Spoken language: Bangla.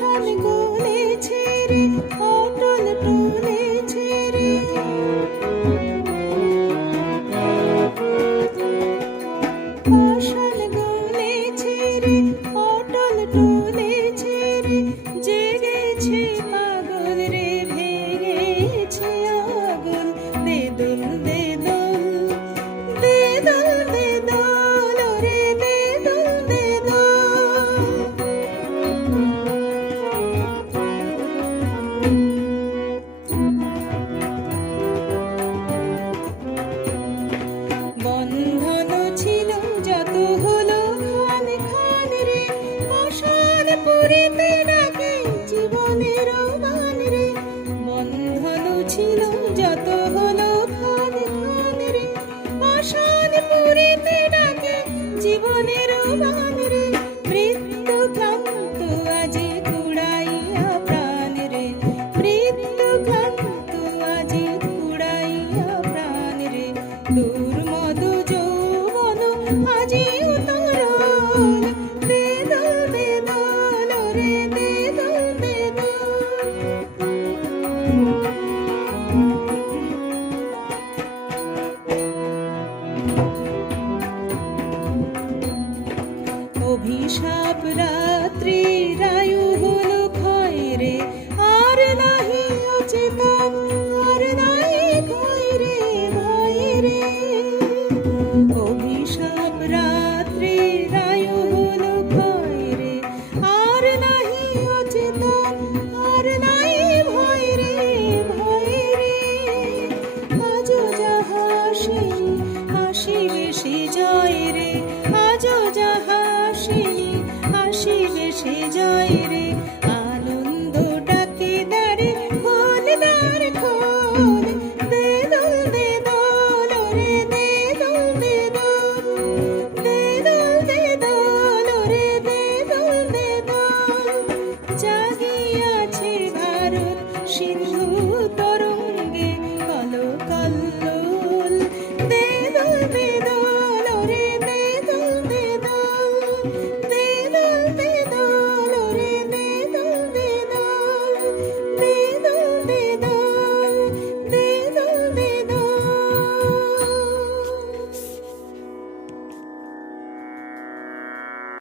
পাষাণ গলেছে রে। জীবনের মান ছিল যত হলো খান খান জীবনের মান মৃত্যু ক্লান্ত আজি অভিশাপ রাত্রি রায়ু হলো ক্ষয় রে। আর নাহি অচেতন, আর নাহি ক্ষয় রে, ভয় রে। অভিশাপ রাত্রি রায়ু হলো ক্ষয় রে। আর নাহি অচেতন, আর নাহি ভয় রে ভয় রে। আজও যাহা আসেনি আসিবে সে জয় রে আজও যাহা আসেনি আসিবে সে জয় রে। ಇರುವುದ